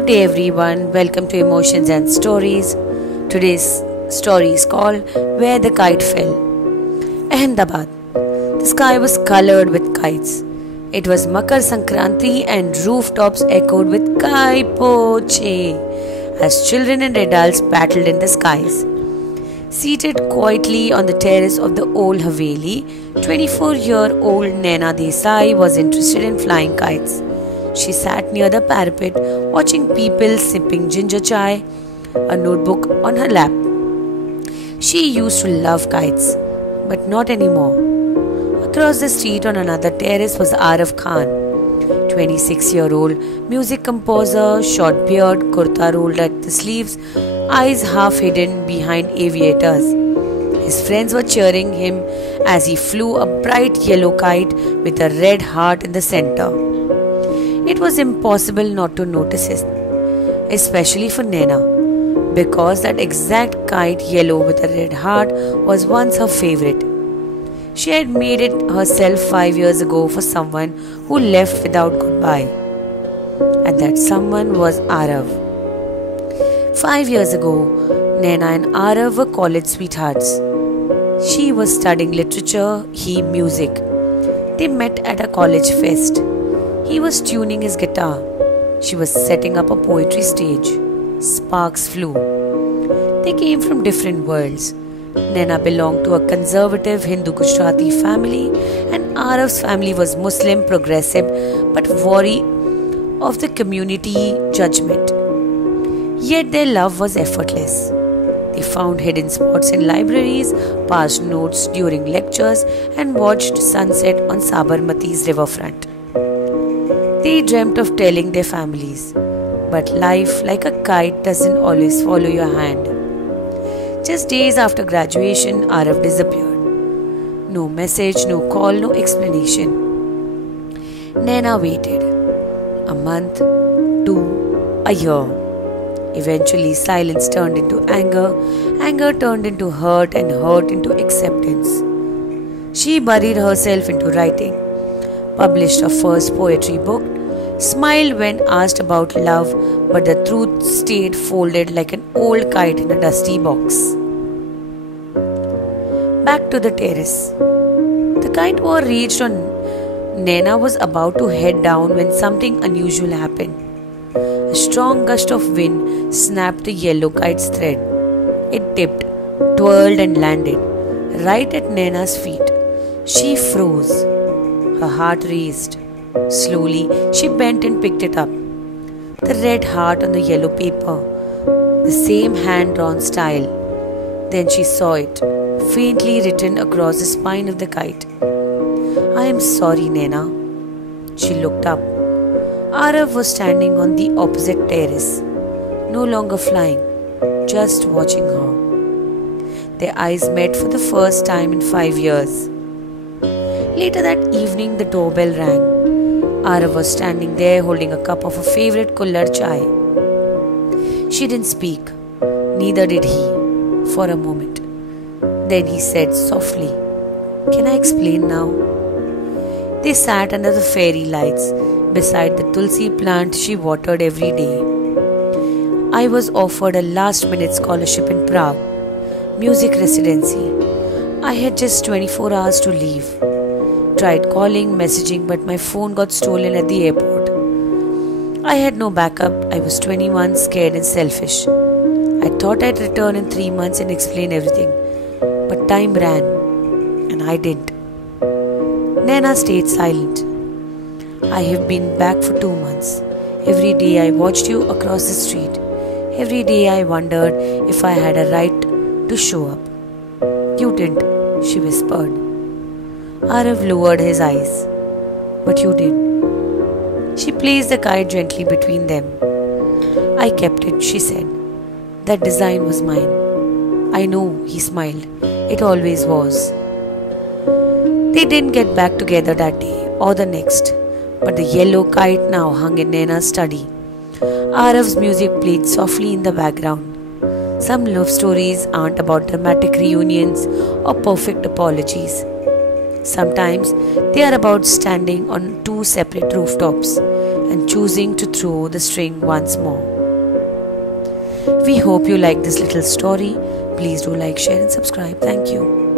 Good day, everyone. Welcome to Emotions and Stories. Today's story is called Where the Kite Fell. Ahmedabad. The sky was colored with kites. It was Makar Sankranti and rooftops echoed with Kai Poche as children and adults battled in the skies. Seated quietly on the terrace of the old Haveli, 24-year-old Naina Desai was interested in flying kites. She sat near the parapet, watching people sipping ginger chai, a notebook on her lap. She used to love kites, but not anymore. Across the street on another terrace was Araf Khan, 26-year-old music composer, short beard, kurta rolled at the sleeves, eyes half hidden behind aviators. His friends were cheering him as he flew a bright yellow kite with a red heart in the center. It was impossible not to notice it, especially for Naina, because that exact kite yellow with a red heart was once her favorite. She had made it herself 5 years ago for someone who left without goodbye. And that someone was Arav. 5 years ago, Naina and Arav were college sweethearts. She was studying literature, he music. They met at a college fest. He was tuning his guitar. She was setting up a poetry stage. Sparks flew. They came from different worlds. Naina belonged to a conservative Hindu Gujarati family and Arav's family was Muslim progressive but wary of the community judgment. Yet their love was effortless. They found hidden spots in libraries, passed notes during lectures and watched sunset on Sabarmati's riverfront. They dreamt of telling their families, but life, like a kite, doesn't always follow your hand. Just days after graduation, Arav disappeared. No message, no call, no explanation. Naina waited. A month, 2, a year. Eventually, silence turned into anger, anger turned into hurt, and hurt into acceptance. She buried herself into writing, published her first poetry book, smiled when asked about love, but the truth stayed folded like an old kite in a dusty box. Back to the terrace. The kite war reached on Naina was about to head down when something unusual happened. A strong gust of wind snapped the yellow kite's thread. It tipped, twirled and landed right at Naina's feet. She froze. Her heart raced. Slowly, she bent and picked it up. The red heart on the yellow paper, the same hand-drawn style. Then she saw it, faintly written across the spine of the kite. I am sorry, Naina. She looked up. Arav was standing on the opposite terrace, no longer flying, just watching her. Their eyes met for the first time in 5 years. Later that evening, the doorbell rang. Arav was standing there holding a cup of her favorite kullar chai. She didn't speak, neither did he, for a moment. Then he said softly, Can I explain now? They sat under the fairy lights, beside the tulsi plant she watered every day. I was offered a last-minute scholarship in Prague, music residency. I had just 24 hours to leave. Tried calling, messaging, but my phone got stolen at the airport. I had no backup. I was 21, scared and selfish. I thought I'd return in 3 months and explain everything. But time ran, and I didn't. Naina stayed silent. I have been back for 2 months. Every day I watched you across the street. Every day I wondered if I had a right to show up. You didn't, she whispered. Arav lowered his eyes. But you did. She placed the kite gently between them. I kept it, she said. That design was mine. I know, he smiled. It always was. They didn't get back together that day or the next, but the yellow kite now hung in Naina's study. Arav's music played softly in the background. Some love stories aren't about dramatic reunions or perfect apologies. Sometimes they are about standing on 2 separate rooftops and choosing to throw the string once more. We hope you like this little story. Please do like, share, and subscribe. Thank you.